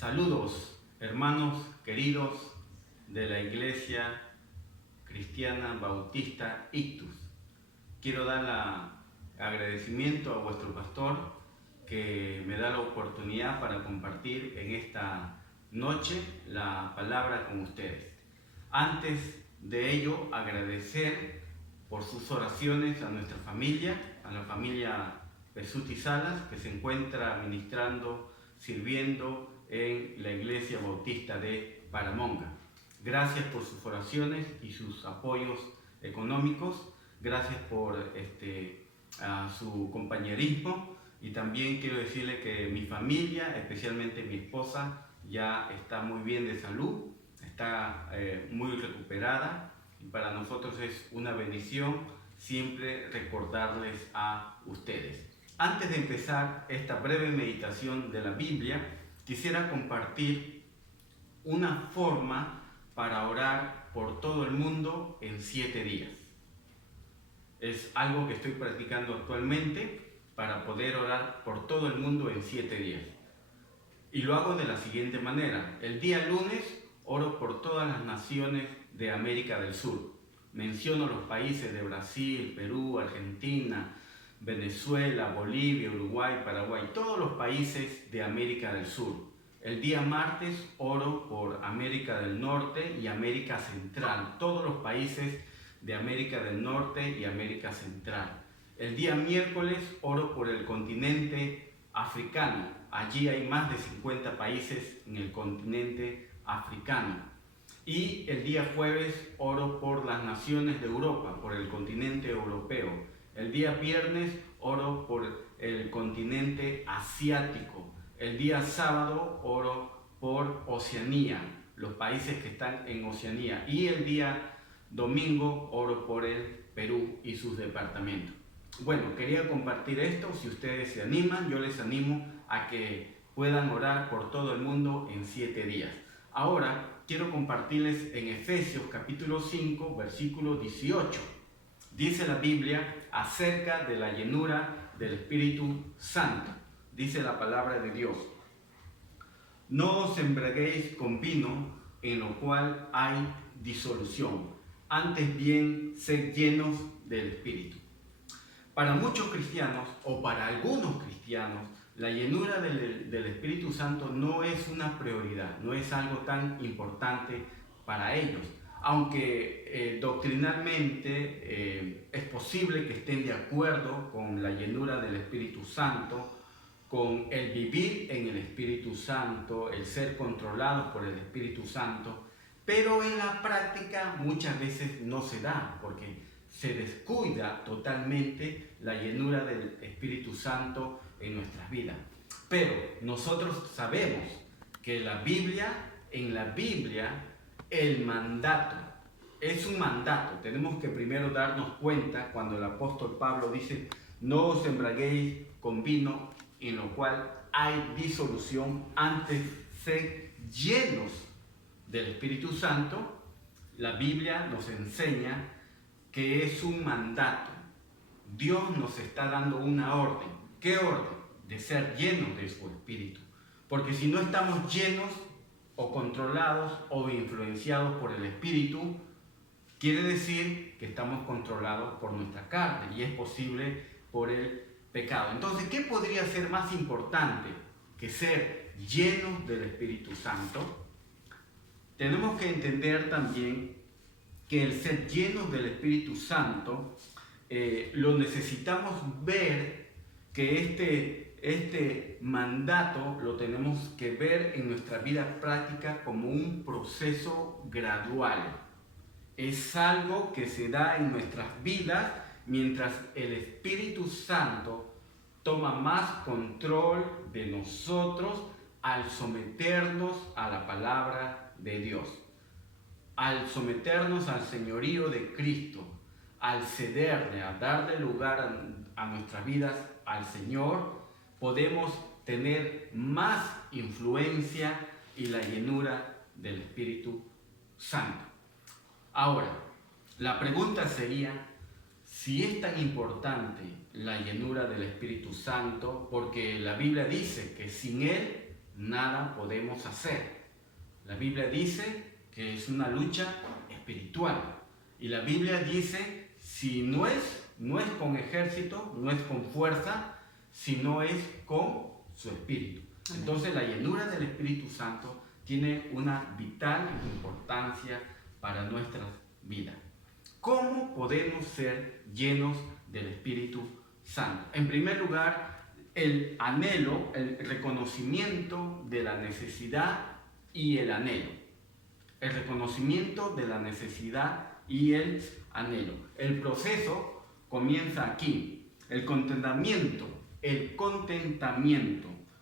Saludos, hermanos queridos de la Iglesia Cristiana Bautista Ictus. Quiero dar agradecimiento a vuestro pastor que me da la oportunidad para compartir en esta noche la palabra con ustedes. Antes de ello, agradecer por sus oraciones a nuestra familia, a la familia Pesuti Salas, que se encuentra ministrando, sirviendo en la Iglesia Bautista de Paramonga. Gracias por sus oraciones y sus apoyos económicos. Gracias por su compañerismo. Y también quiero decirle que mi familia, especialmente mi esposa, ya está muy bien de salud, está muy recuperada. Y para nosotros es una bendición siempre recordarles a ustedes. Antes de empezar esta breve meditación de la Biblia, quisiera compartir una forma para orar por todo el mundo en 7 días. Es algo que estoy practicando actualmente para poder orar por todo el mundo en 7 días. Y lo hago de la siguiente manera. El día lunes oro por todas las naciones de América del Sur. Menciono los países de Brasil, Perú, Argentina, Venezuela, Bolivia, Uruguay, Paraguay, todos los países de América del Sur. El día martes oro por América del Norte y América Central, todos los países de América del Norte y América Central. El día miércoles oro por el continente africano. Allí hay más de 50 países en el continente africano. Y el día jueves oro por las naciones de Europa, por el continente europeo. El día viernes oro por el continente asiático. El día sábado oro por Oceanía, los países que están en Oceanía. Y el día domingo oro por el Perú y sus departamentos. Bueno, quería compartir esto. Si ustedes se animan, yo les animo a que puedan orar por todo el mundo en 7 días. Ahora quiero compartirles en Efesios capítulo 5, versículo 18. Dice la Biblia acerca de la llenura del Espíritu Santo. Dice la palabra de Dios: no os embriaguéis con vino, en lo cual hay disolución. Antes bien, sed llenos del Espíritu. Para muchos cristianos, o para algunos cristianos, la llenura del Espíritu Santo no es una prioridad, no es algo tan importante para ellos. Aunque doctrinalmente es posible que estén de acuerdo con la llenura del Espíritu Santo, con el vivir en el Espíritu Santo, el ser controlados por el Espíritu Santo, pero en la práctica muchas veces no se da, porque se descuida totalmente la llenura del Espíritu Santo en nuestras vidas. Pero nosotros sabemos que en la Biblia, el mandato es un mandato. Tenemos que primero darnos cuenta cuando el apóstol Pablo dice: no os embriaguéis con vino, en lo cual hay disolución, antes sed llenos del Espíritu Santo. La Biblia nos enseña que es un mandato. Dios nos está dando una orden. ¿Qué orden? De ser llenos de su Espíritu. Porque si no estamos llenos o controlados o influenciados por el Espíritu, quiere decir que estamos controlados por nuestra carne, y es posible por el pecado. Entonces, ¿qué podría ser más importante que ser llenos del Espíritu Santo? Tenemos que entender también que el ser llenos del Espíritu Santo lo necesitamos ver, que este mandato lo tenemos que ver en nuestra vida práctica como un proceso gradual. Es algo que se da en nuestras vidas mientras el Espíritu Santo toma más control de nosotros al someternos a la palabra de Dios, al someternos al señorío de Cristo, al cederle, a darle lugar a nuestras vidas al Señor, podemos tener más influencia y la llenura del Espíritu Santo. Ahora, la pregunta sería: si es tan importante la llenura del Espíritu Santo, porque la Biblia dice que sin Él nada podemos hacer. La Biblia dice que es una lucha espiritual. Y la Biblia dice, si no es con ejército, no es con fuerza, sino es con su Espíritu. Amén. Entonces la llenura del Espíritu Santo tiene una vital importancia para nuestras vidas. ¿Cómo podemos ser llenos del Espíritu Santo? En primer lugar, el anhelo, el reconocimiento de la necesidad y el anhelo. El reconocimiento de la necesidad y el anhelo. El proceso comienza aquí. El contentamiento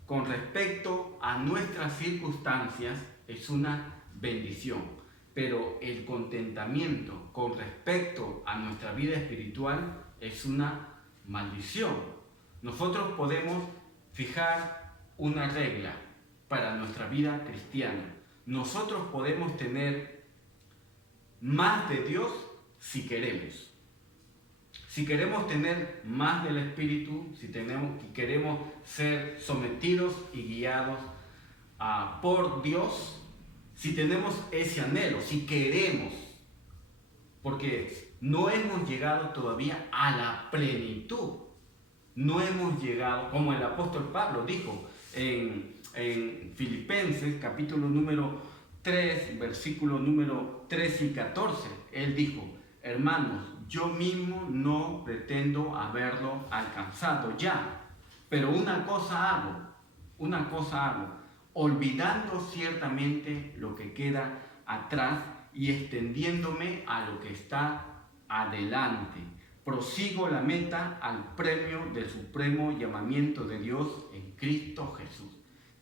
con respecto a nuestras circunstancias es una bendición, pero el contentamiento con respecto a nuestra vida espiritual es una maldición. Nosotros podemos fijar una regla para nuestra vida cristiana. Nosotros podemos tener más de Dios si queremos. Si queremos tener más del Espíritu, si queremos ser sometidos y guiados por Dios, si tenemos ese anhelo, si queremos, porque no hemos llegado todavía a la plenitud. No hemos llegado, como el apóstol Pablo dijo en Filipenses, capítulo número 3, versículo número 13 y 14. Él dijo: hermanos, yo mismo no pretendo haberlo alcanzado ya, pero una cosa hago, olvidando ciertamente lo que queda atrás y extendiéndome a lo que está adelante. Prosigo la meta al premio del supremo llamamiento de Dios en Cristo Jesús.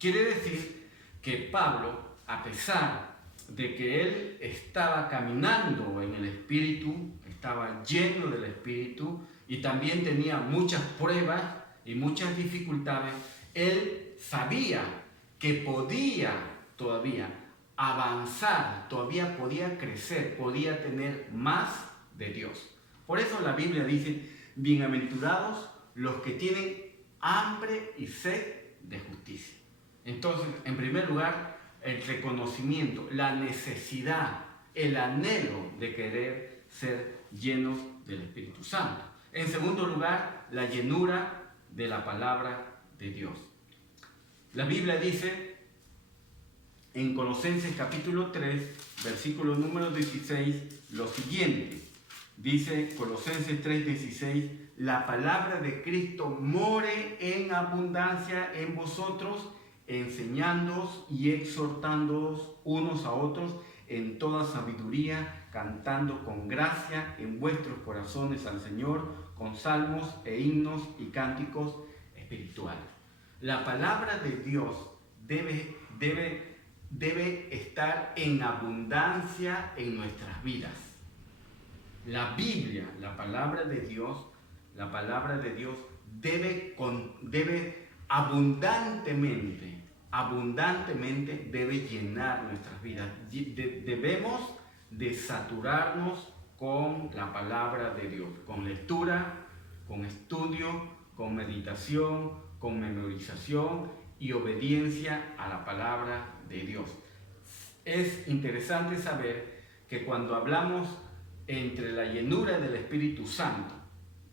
Quiere decir que Pablo, a pesar de que él estaba caminando en el Espíritu, estaba lleno del Espíritu y también tenía muchas pruebas y muchas dificultades, él sabía que podía todavía avanzar, todavía podía crecer, podía tener más de Dios. Por eso la Biblia dice: bienaventurados los que tienen hambre y sed de justicia. Entonces, en primer lugar, el reconocimiento, la necesidad, el anhelo de querer ser llenos del Espíritu Santo. En segundo lugar, la llenura de la palabra de Dios. La Biblia dice en Colosenses capítulo 3, versículo número 16, lo siguiente. Dice Colosenses 3:16: la palabra de Cristo more en abundancia en vosotros, enseñándoos y exhortándoos unos a otros en toda sabiduría, cantando con gracia en vuestros corazones al Señor, con salmos e himnos y cánticos espirituales. La palabra de Dios debe estar en abundancia en nuestras vidas. La Biblia, la palabra de Dios debe abundantemente debe llenar nuestras vidas. Debemos de saturarnos con la palabra de Dios, con lectura, con estudio, con meditación, con memorización y obediencia a la palabra de Dios. Es interesante saber que cuando hablamos entre la llenura del Espíritu Santo,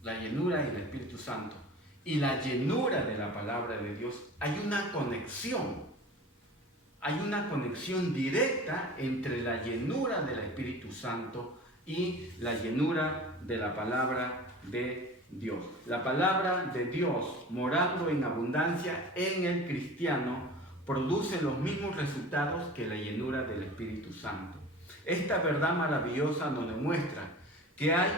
la llenura del Espíritu Santo y la llenura de la palabra de Dios, hay una conexión directa entre la llenura del Espíritu Santo y la llenura de la palabra de Dios. La palabra de Dios, morando en abundancia en el cristiano, produce los mismos resultados que la llenura del Espíritu Santo. Esta verdad maravillosa nos demuestra que hay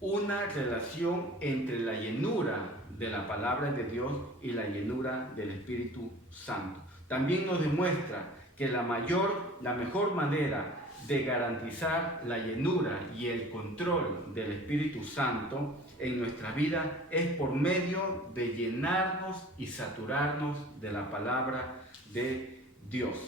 una relación entre la llenura de la palabra de Dios y la llenura del Espíritu Santo. También nos demuestra que la mejor manera de garantizar la llenura y el control del Espíritu Santo en nuestra vida es por medio de llenarnos y saturarnos de la palabra de Dios.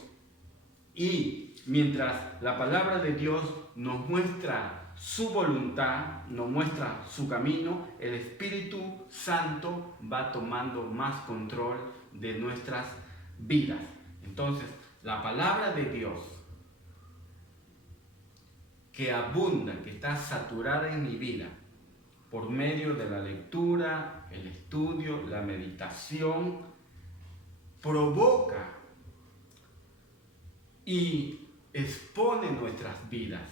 Y mientras la palabra de Dios nos muestra su voluntad, nos muestra su camino, el Espíritu Santo va tomando más control de nuestras vidas. Entonces, la palabra de Dios que abunda, que está saturada en mi vida, por medio de la lectura, el estudio, la meditación, provoca y expone nuestras vidas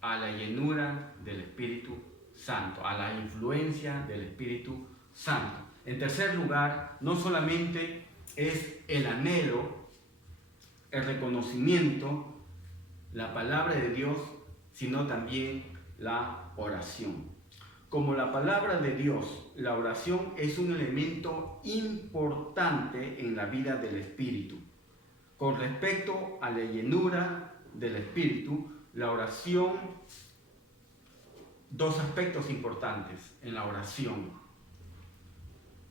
a la llenura del Espíritu Santo, a la influencia del Espíritu Santo. En tercer lugar, no solamente es el anhelo, el reconocimiento, la palabra de Dios, sino también la oración. Como la palabra de Dios, la oración es un elemento importante en la vida del Espíritu. Con respecto a la llenura del Espíritu, la oración, dos aspectos importantes en la oración: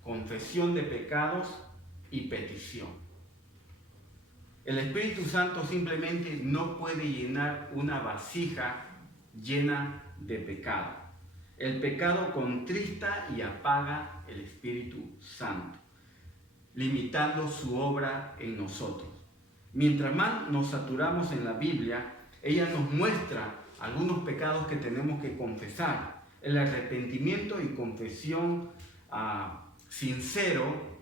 confesión de pecados y petición. El Espíritu Santo simplemente no puede llenar una vasija llena de pecado. El pecado contrista y apaga el Espíritu Santo, limitando su obra en nosotros. Mientras más nos saturamos en la Biblia, ella nos muestra algunos pecados que tenemos que confesar. El arrepentimiento y confesión sincero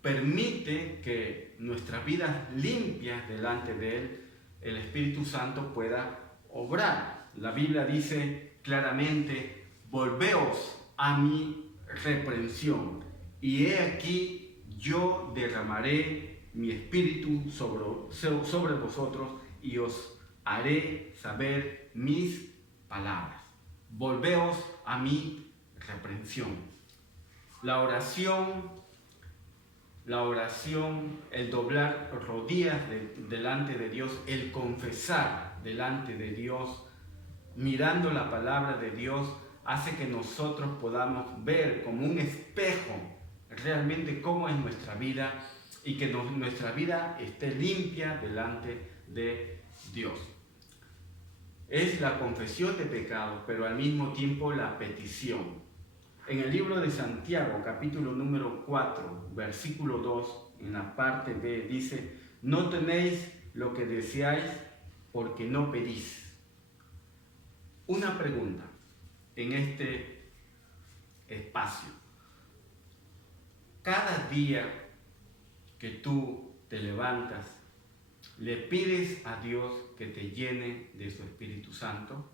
permite que nuestras vidas limpias delante de Él, el Espíritu Santo pueda obrar. La Biblia dice claramente: volveos a mi reprensión, y he aquí yo derramaré mi espíritu sobre vosotros y os haré saber mis palabras. Volveos a mi reprensión. La oración, el doblar rodillas delante de Dios, el confesar delante de Dios, mirando la palabra de Dios, hace que nosotros podamos ver como un espejo realmente cómo es nuestra vida y que nuestra vida esté limpia delante de Dios. Es la confesión de pecados, pero al mismo tiempo la petición. En el libro de Santiago, capítulo número 4, versículo 2, en la parte B, dice: no tenéis lo que deseáis porque no pedís. Una pregunta en este espacio: cada día que tú te levantas, ¿le pides a Dios que te llene de su Espíritu Santo?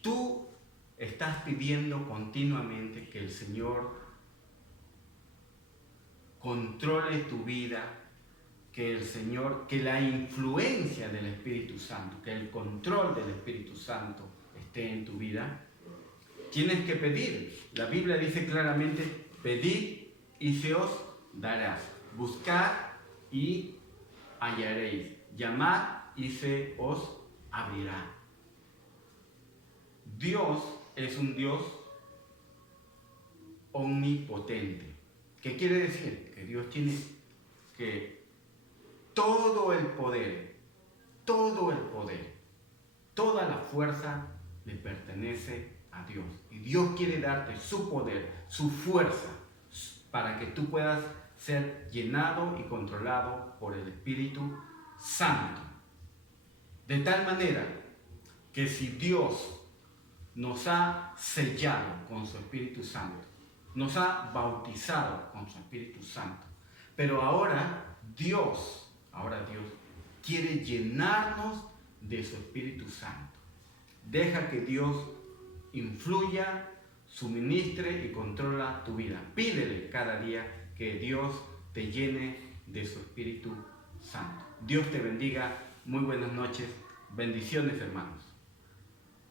Tú estás pidiendo continuamente que el Señor controle tu vida, que la influencia del Espíritu Santo, que el control del Espíritu Santo esté en tu vida. Tienes que pedir. La Biblia dice claramente: pedid y se os dará. Buscad y hallaréis. Llamad y se os abrirá. Dios es un Dios omnipotente. ¿Qué quiere decir? Que Dios tiene todo el poder, toda la fuerza le pertenece a Dios. Y Dios quiere darte su poder, su fuerza, para que tú puedas ser llenado y controlado por el Espíritu Santo. De tal manera que si Dios nos ha sellado con su Espíritu Santo, nos ha bautizado con su Espíritu Santo, pero ahora Dios quiere llenarnos de su Espíritu Santo. Deja que Dios influya, suministre y controla tu vida. Pídele cada día que Dios te llene de su Espíritu Santo. Dios te bendiga. Muy buenas noches. Bendiciones, hermanos.